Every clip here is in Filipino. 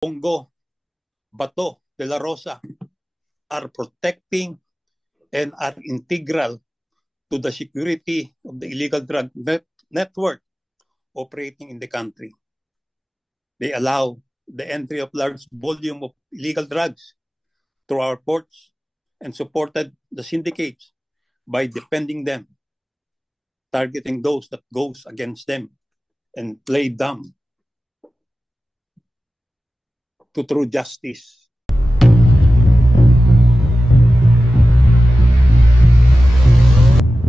Bongo, Bato de la Rosa are protecting and are integral to the security of the illegal drug network operating in the country. They allow the entry of large volume of illegal drugs through our ports and supported the syndicates by defending them, targeting those that goes against them, and laid them to true justice.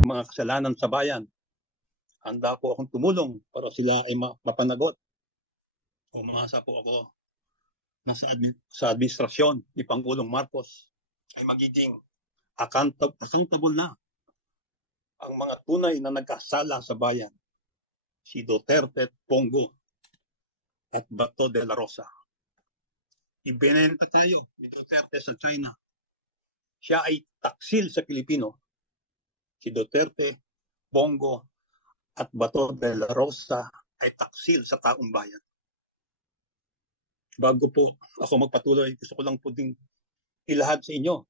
Mga kasalanan sa bayan, handa po akong tumulong para sila ay mapanagot. Umasa po ako na sa administrasyon ni Pangulong Marcos ay magiging accountable na ang mga tunay na nagkasala sa bayan, si Duterte, Bongo at Bato de la Rosa. Ibinenta tayo ni Duterte sa China. Siya ay taksil sa Pilipino. Si Duterte, Bongo at Bato de la Rosa ay taksil sa taong bayan. Bago po ako magpatuloy, gusto ko lang po ding ilahad sa inyo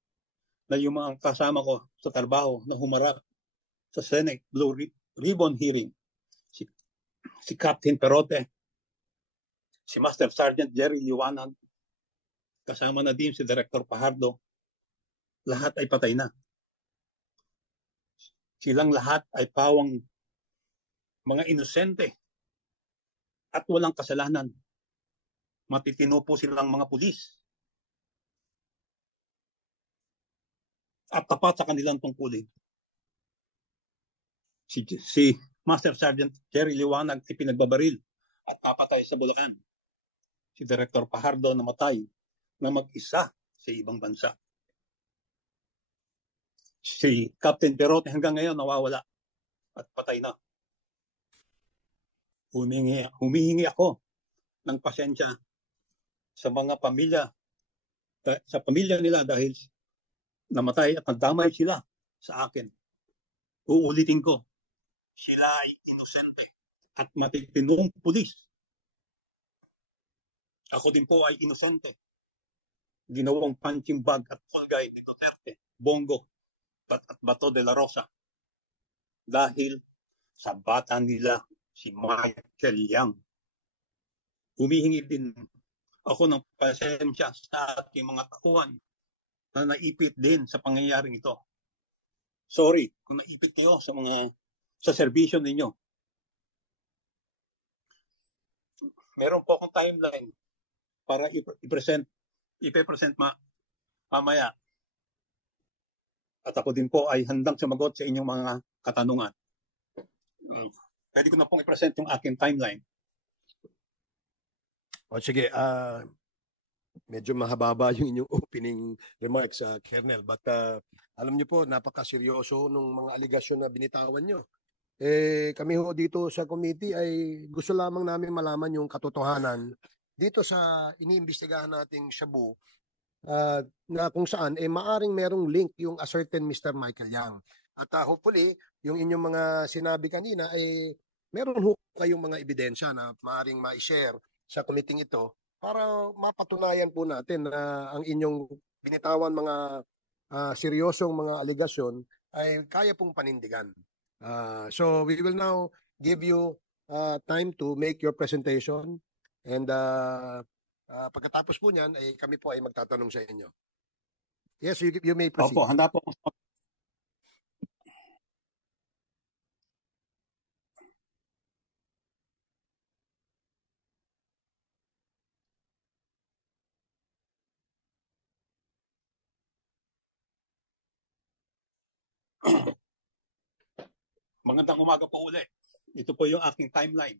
na yung mga kasama ko sa trabaho na humarap sa Senate Blue Ribbon hearing, si Captain Perote, si Master Sergeant Jerry Liwanag, kasama na din si Director Pajardo, lahat ay patay na. Silang lahat ay pawang mga inosente at walang kasalanan. Matitino po silang mga pulis at tapat sa kanilang tungkulin. Si Master Sergeant Jerry Liwanag ay pinagbabaril at papatay sa Bulacan. Si Director Pajardo namatay na mag-isa sa ibang bansa. Si Captain Perote hanggang ngayon nawawala at patay na. Humihingi ako ng pasensya sa mga pamilya, sa pamilya nila dahil namatay at nagdamay sila sa akin. Uulitin ko, sila ay inosente at matitinong pulis. Ako din po ay inosente. Ginawang punching bag at pulgay ni Duterte, Bongo at Bato de la Rosa dahil sa bata nila si Michael Yang. Humihingi din ako ng pasensya sa ating mga tauhan na naipit din sa pangyayaring ito. Sorry kung naipit kayo sa serbisyo ninyo. Meron po akong timeline para ipresent mamaya. At ako din po ay handang sumagot sa inyong mga katanungan. Pwede ko na pong i-present yung aking timeline. O sige, medyo mahababa yung inyong opening remarks, Colonel. But alam niyo po, napakaseryoso nung mga aligasyon na binitawan niyo. Kami ho dito sa committee ay gusto lamang namin malaman yung katotohanan dito sa iniimbestigahan nating Shabu, na kung saan maaring merong link yung a certain Mr. Michael Yang. At hopefully, yung inyong mga sinabi kanina ay meron ho kayong mga ebidensya na maaring ma-share sa committee ito para mapatunayan po natin na ang inyong binitawan mga seryosong mga aligasyon ay kaya pong panindigan. So we will now give you time to make your presentation, and pagkatapos po niyan ay kami po ay magtatanong sa inyo. Yes, you may proceed. Opo, handa po. Magandang umaga po uli. Ito po yung aking timeline.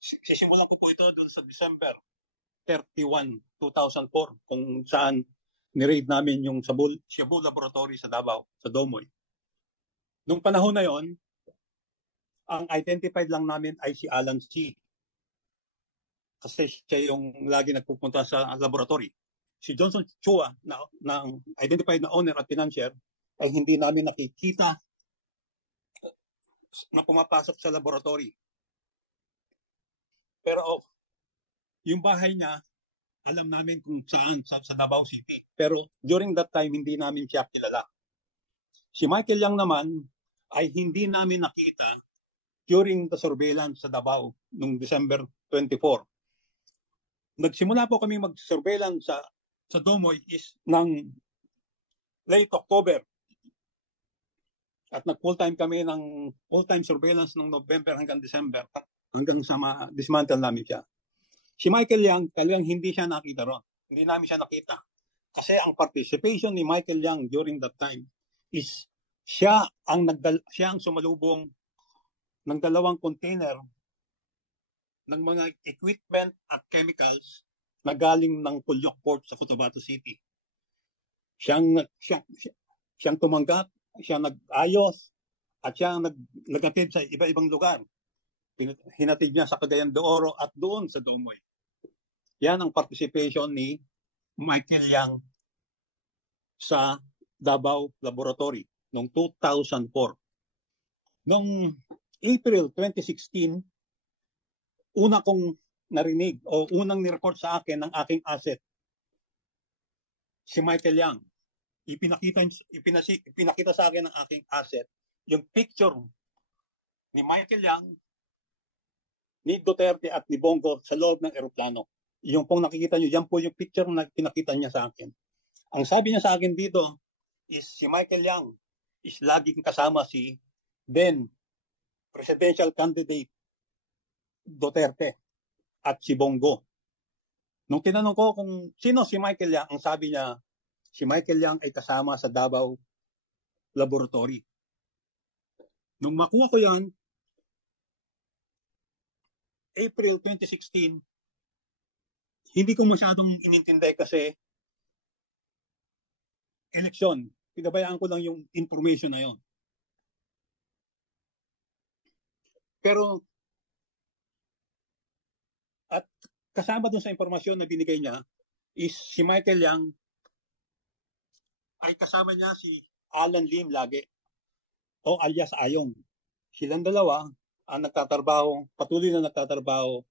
Sisimulan ko po ito doon sa December 31, 2004 kung saan ni-raid namin yung Shabu Laboratory sa Davao, sa Domoy. Nung panahon na yon, ang identified lang namin ay si Alan C. Kasi siya yung lagi nagpupunta sa laboratory. Si Johnson Chua, na identified na owner at financier, ay hindi namin nakikita na pumapasok sa laboratory. Pero yung bahay niya, alam namin kung saan, sa Davao City. Pero during that time, hindi namin siya kilala. Si Michael Yang naman ay hindi namin nakita during the surveillance sa Davao noong December 24. Nagsimula po kami mag-surveillance sa Domoy is ng late October. At nag-full-time kami ng full-time surveillance ng November hanggang December, hanggang sa dismantle namin siya. Si Michael Yang, talagang hindi siya nakita ron. Hindi namin siya nakita. Kasi ang participation ni Michael Yang during that time is siya ang sumalubong ng 2 container ng mga equipment at chemicals na galing ng Pulyok Port sa Cotabato City. Siyang tumanggap, siya nag-ayos, at siya nag-atid sa iba-ibang lugar. Hinatid niya sa Cagayan de Oro at doon sa Domoy. Yan ang participation ni Michael Yang sa Davao Laboratory noong 2004. Noong April 2016, una kong narinig o unang nireport sa akin ng aking asset, si Michael Yang. Ipinakita sa akin ng aking asset yung picture ni Michael Yang, ni Duterte at ni Bongo sa loob ng eroplano. Yung pong nakikita nyo, yan po yung picture na pinakita niya sa akin. Ang sabi niya sa akin dito is si Michael Yang is laging kasama si then presidential candidate Duterte at si Bongo. Nung tinanong ko kung sino si Michael Yang, ang sabi niya, si Michael Yang ay kasama sa Davao Laboratory. Nung makuha ko yan, April 2016, hindi ko masyadong inintindi kasi eleksyon. Pinabayaan ko lang yung information na yon. Pero, at kasama dun sa impormasyon na binigay niya, is si Michael Yang ay kasama niya si Alan Lim lagi, o alias Ayong. Silang dalawa ang patuloy na nagtatrabaho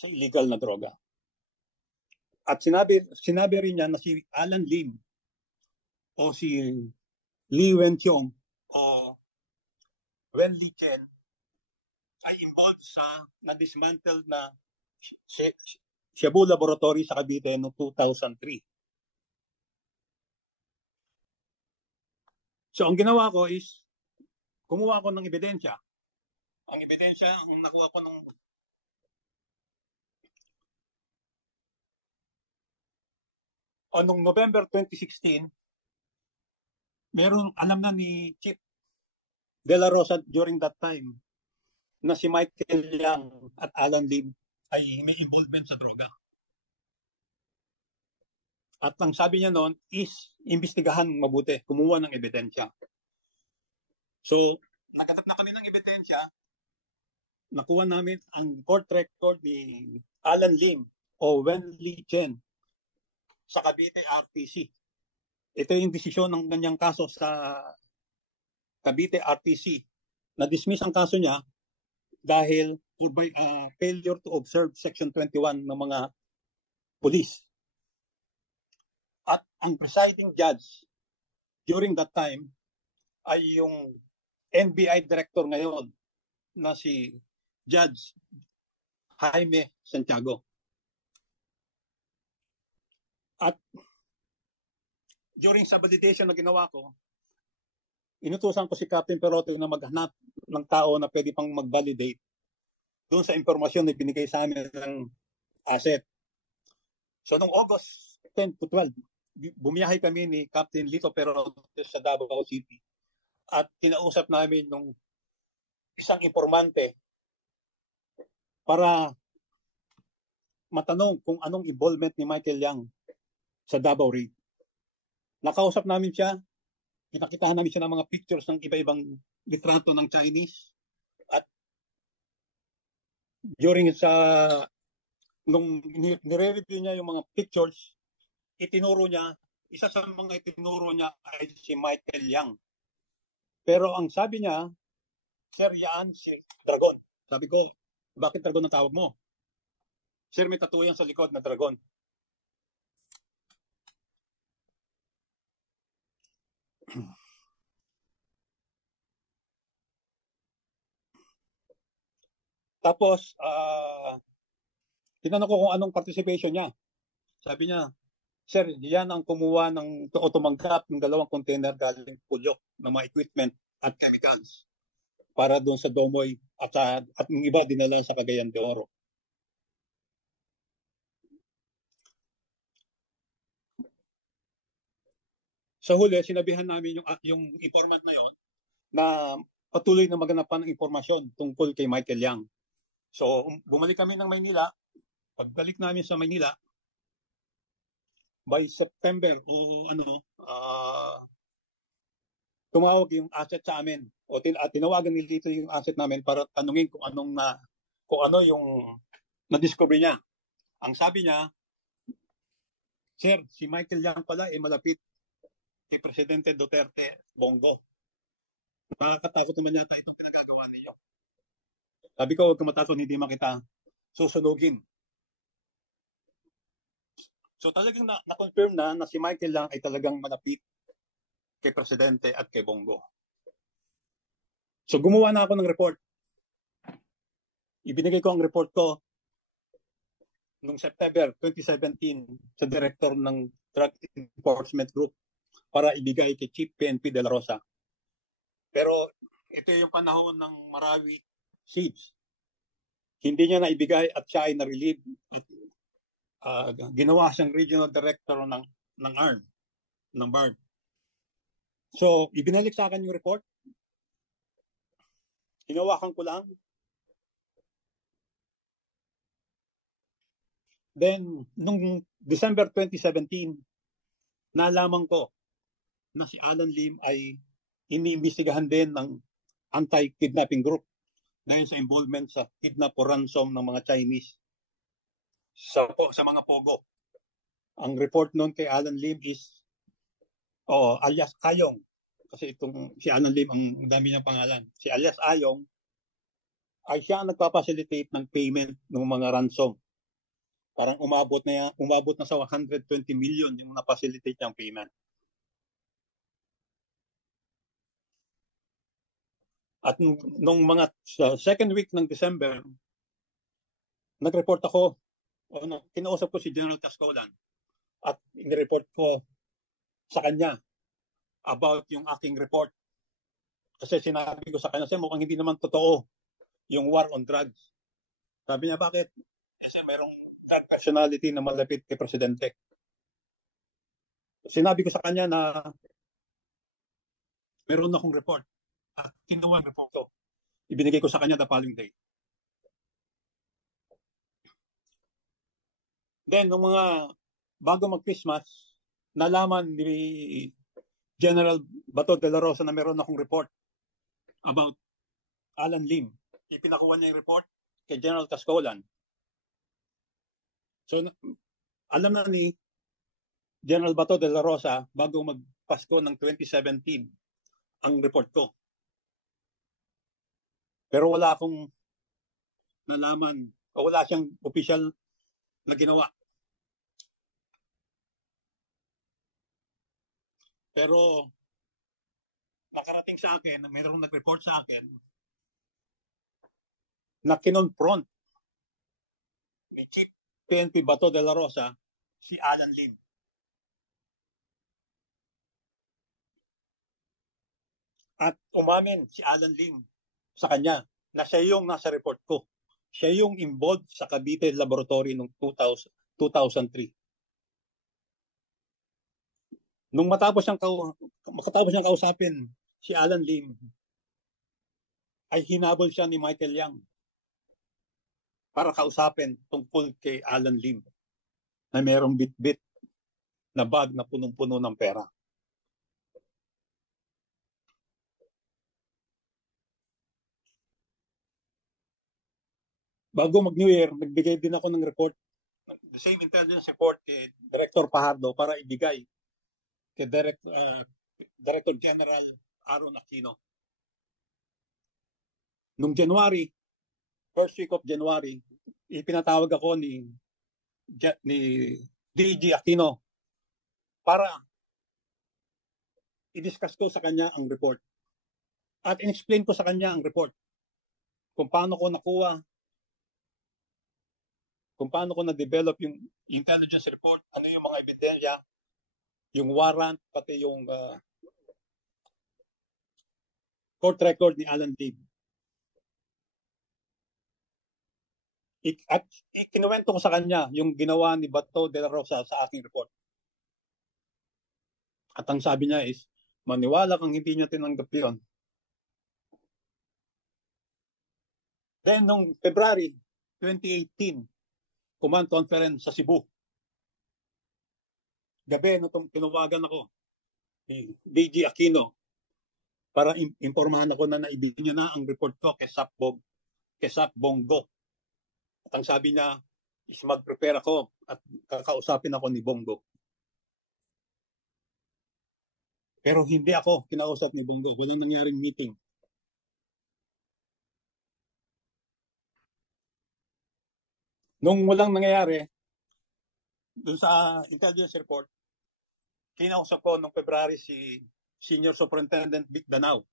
sa illegal na droga. At sinabi rin niya na si Alan Lim o si Lee Wen-tiong, Wen Li Chen, ay involved sa na-dismantle na Cebu Laboratory sa Cavite noong 2003. So, ang ginawa ko is, kumuha ko ng ebidensya. Ang ebidensya, ang nakuha ko noong November 2016, alam na ni Chief De La Rosa during that time na si Michael Yang at Alan Lim ay may involvement sa droga. At ang sabi niya noon is, imbestigahan mabuti, kumuha ng ebidensya. So, naghanap na kami ng ebidensya, nakuha namin ang court record ni Alan Lim o Wen Li Chen sa Cavite RTC. Ito yung desisyon ng kanyang kaso sa Cavite RTC. Na-dismiss ang kaso niya dahil for failure to observe Section 21 ng mga pulis. At ang presiding judge during that time ay yung NBI director ngayon na si Judge Jaime Santiago. At during sa validation na ginawa ko, inutusan ko si Captain Perote na maghanap ng tao na pwede pang mag-validate doon sa impormasyon na binigay sa amin ng asset. So, noong August 10 to 12, bumiyahe kami ni Captain Lito Perote sa Davao City at kinausap namin nung isang informante para matanong kung anong involvement ni Michael Yang sa Davao raid. Nakausap namin siya, pinakitahan namin siya ng mga pictures ng iba-ibang litrato ng Chinese at nung nire-review niya yung mga pictures, isa sa mga itinuro niya ay si Michael Yang. Pero ang sabi niya, Sir, yan si Dragon. Sabi ko, bakit Dragon ang tawag mo? Sir, may tattoo yan sa likod na dragon. Tapos, tinanong ko kung anong participation niya. Sabi niya, Sir, yan ang kumuha o tumanggap ng 2 container galing Pulyok ng mga equipment at chemicals para doon sa Domoy at yung iba dinala sa Cagayan de Oro. Sa huli, sinabihan namin yung informant na yon na patuloy na maghanap pa ng impormasyon tungkol kay Michael Yang. So, bumalik kami ng Maynila. Pagbalik namin sa Maynila, by September, tumawag yung asset sa amin o tinawagan nila dito yung asset namin para tanungin kung ano yung na-discover niya. Ang sabi niya, Sir, si Michael Yang pala malapit kay Presidente Duterte Bongo. Nakakatakot naman yata itong pinagagawa ninyo. Sabi ko, huwag ka matakot, hindi makita susunugin. So talagang na-confirm na si Michael Yang ay talagang malapit kay Presidente at kay Bongo. So gumawa na ako ng report. Ibinigay ko ang report ko noong September 2017 sa director ng Drug Enforcement Group para ibigay kay Chief PNP De La Rosa. Pero ito yung panahon ng Marawi siege. Hindi niya naibigay at siya ay na-relieve at ginawa siyang regional director ng ARM, ng BARM. So, ibinalik sa akin yung report. Hinawakan ko lang. Then, nung December 2017, nalaman ko na si Alan Lim ay iniimbestigahan din ng anti-kidnapping group dahil sa involvement sa kidnap o ransom ng mga Chinese sa mga Pogo. Ang report noon kay Alan Lim is alias Ayong. Kasi itong si Alan Lim, ang dami niyang pangalan. Si alias Ayong ay siya ang nagpapacilitate ng payment ng mga ransom. Parang umabot na sa 120 million yung na-facilitate niyang payment. At nung mga second week ng December, nag-report ako, kinausap ko si General Cascolan at in-report ko sa kanya about yung aking report. Kasi sinabi ko sa kanya, mukhang hindi naman totoo yung war on drugs. Sabi niya, bakit? Kasi merong drug personality na malapit kay Presidente. Sinabi ko sa kanya na meron akong report. At kinuha ang report ko. Ibinigay ko sa kanya the following day. Then, nung mga bago mag-Christmas, nalaman ni General Bato de la Rosa na meron akong report about Alan Lim. Ipinakuha niya yung report kay General Cascolan. So, alam na ni General Bato de la Rosa bago mag-Pasko ng 2017 ang report ko. Pero wala akong nalaman o wala siyang official na ginawa. Pero nakarating sa akin, mayroong nag-report sa akin na kinonfront ni Chief PNP Bato de la Rosa si Alan Lim. At umamin si Alan Lim sa kanya na siya yung nasa report ko. Siya yung involved sa Cavite Laboratory noong 2003. Nung makatapos niyang kausapin si Alan Lim, ay hinabol siya ni Michael Yang para kausapin tungkol kay Alan Lim na mayroong bit-bit na bag na punong-puno ng pera. Bago mag-New Year, nagbigay din ako ng report, the same intelligence report kay Director Pajardo para ibigay kay Director General Aaron Aquino. Noong January, first week of January, ipinatawag ako ni DG Aquino para i-discuss ko sa kanya ang report. At in-explain ko sa kanya ang report. Kung paano ko nakuha, kung paano ko na-develop yung intelligence report, ano yung mga ebidensya, yung warrant, pati yung court record ni Alan Lee. At ikinuwento ko sa kanya yung ginawa ni Bato de la Rosa sa aking report. At ang sabi niya is, maniwala kang hindi niya tinanggap yun. Then, noong February 2018, command conference sa Cebu. Gabi, tinawagan ako ni DG Aquino para informahan ako na naibigay niya na ang report ko kay Sap Bongo. At ang sabi niya is mag-prepare ako at kakausapin ako ni Bongo. Pero hindi ako kinausap ni Bongo. Walang nangyaring meeting. Nung walang nangyayari, dun sa intelligence report, kinausap ko nung February si Senior Superintendent Vic Danao.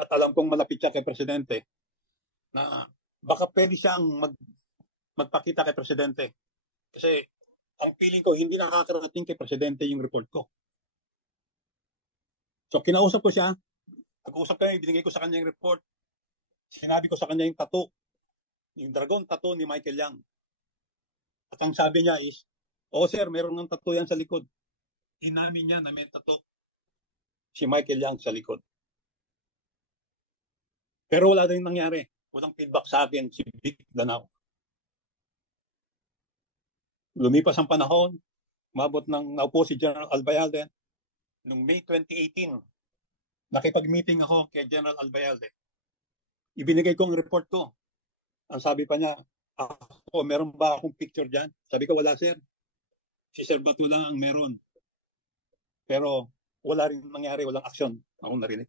At alam kong malapit siya kay Presidente na baka pwede siyang magpakita kay Presidente. Kasi ang feeling ko, hindi nakakarating kay Presidente yung report ko. So kinausap ko siya, nag-uusap kami, binigay ko sa kanya yung report. Sinabi ko sa kanya yung tattoo, yung dragon tattoo ni Michael Yang. At ang sabi niya is, oh sir, meron ng tattoo yan sa likod. Inamin niya na may tattoo si Michael Yang sa likod. Pero wala rin nangyari. Walang feedback sa akin si Vic Danao. Lumipas ang panahon, umabot ng naupo si General Albayalde. Noong May 2018, nakipag-meeting ako kay General Albayalde. Ibinigay ko ang report ko. Ang sabi pa niya, ako, meron ba akong picture dyan? Sabi ko, wala sir. Si Sir Bato lang ang meron. Pero wala rin nangyari, walang aksyon. Ako narinig.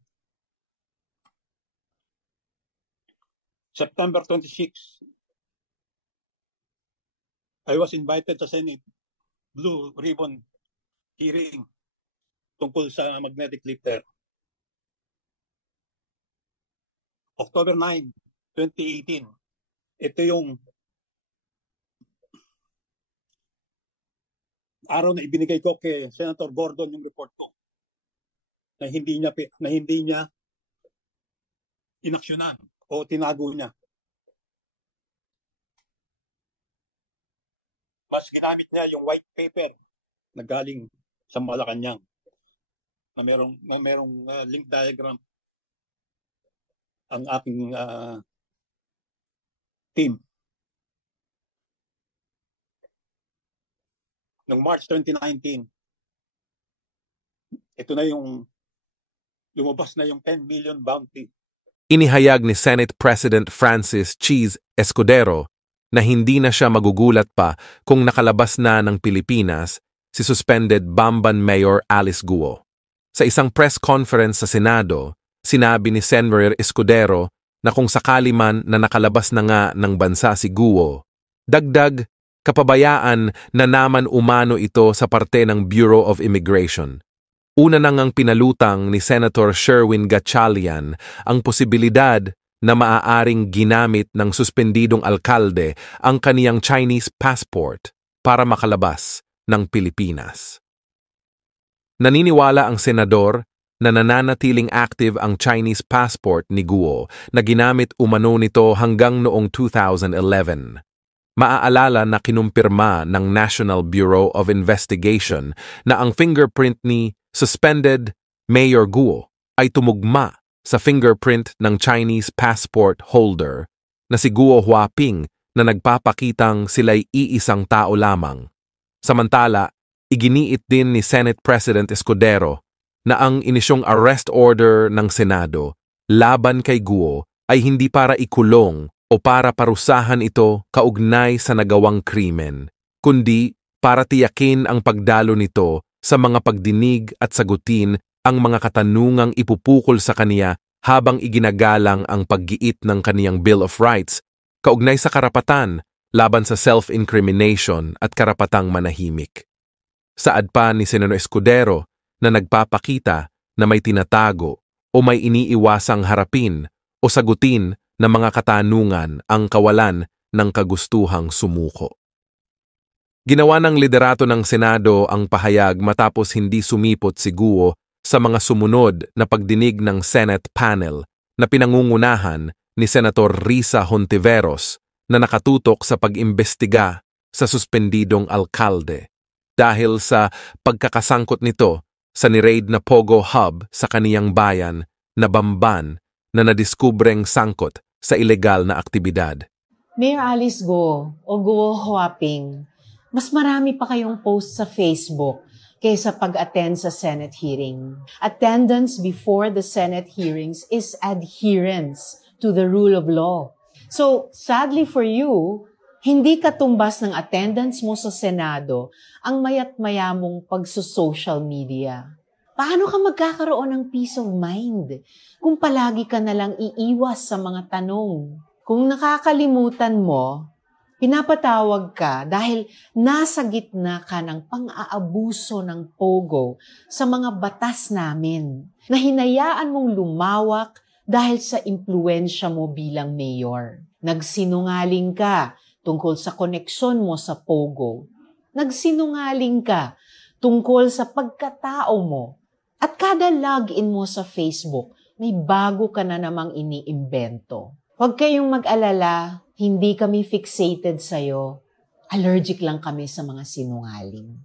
September 26, I was invited sa Senate Blue Ribbon hearing tungkol sa magnetic lifter. October 9, 2018, ito yung araw na ibinigay ko kay Senator Gordon yung report ko na hindi niya inaksyonan o tinago niya. Mas ginamit niya yung white paper na galing sa Malacanang na merong link diagram ang aking team. Noong March 2019, ito na yung lumabas na yung 10 million bounty. Inihayag ni Senate President Francis Cheese Escudero na hindi na siya magugulat pa kung nakalabas na ng Pilipinas si suspended Bamban Mayor Alice Guo. Sa isang press conference sa Senado, sinabi ni Senator Escudero na kung sakali man na nakalabas na nga ng bansa si Guo, dagdag kapabayaan na naman umano ito sa parte ng Bureau of Immigration. Una na ngang pinalutang ni Senator Sherwin Gatchalian ang posibilidad na maaaring ginamit ng suspendidong alkalde ang kaniyang Chinese passport para makalabas ng Pilipinas. Naniniwala ang senador na nananatiling active ang Chinese passport ni Guo na ginamit umano nito hanggang noong 2011. Maaalala na kinumpirma ng National Bureau of Investigation na ang fingerprint ni suspended Mayor Guo ay tumugma sa fingerprint ng Chinese passport holder na si Guo Huaping na nagpapakitang sila'y iisang tao lamang. Samantala, iginiit din ni Senate President Escudero na ang inisyong arrest order ng Senado laban kay Guo ay hindi para ikulong o para parusahan ito kaugnay sa nagawang krimen, kundi para tiyakin ang pagdalo nito sa mga pagdinig at sagutin ang mga katanungang ipupukol sa kaniya habang iginagalang ang paggiit ng kaniyang Bill of Rights kaugnay sa karapatan laban sa self-incrimination at karapatang manahimik. Saad pa ni Senator Escudero na nagpapakita na may tinatago o may iniiwasang harapin o sagutin ng mga katanungan ang kawalan ng kagustuhang sumuko. Ginawa ng liderato ng Senado ang pahayag matapos hindi sumipot si Guo sa mga sumunod na pagdinig ng Senate panel na pinangungunahan ni Senator Risa Hontiveros na nakatutok sa pag-imbestiga sa suspendidong alkalde dahil sa pagkakasangkot nito sa ni-raid na Pogo Hub sa kaniyang bayan na Bamban na nadiskubreng sangkot sa ilegal na aktibidad. Mayor Alice Go o Guo Huaping, mas marami pa kayong post sa Facebook kaysa pag-attend sa Senate hearing. Attendance before the Senate hearings is adherence to the rule of law. So, sadly for you, hindi katumbas ng attendance mo sa Senado ang mayat-maya mong pagso-social media. Paano ka magkakaroon ng peace of mind kung palagi ka nalang iiwas sa mga tanong? Kung nakakalimutan mo, pinapatawag ka dahil nasa gitna ka ng pang-aabuso ng pogo sa mga batas namin na hinayaan mong lumawak dahil sa impluwensya mo bilang mayor. Nagsinungaling ka tungkol sa koneksyon mo sa pogo. Nagsinungaling ka tungkol sa pagkatao mo. At kada login mo sa Facebook, may bago ka na namang iniimbento. Huwag kayong mag-alala, hindi kami fixated sa'yo. Allergic lang kami sa mga sinungaling.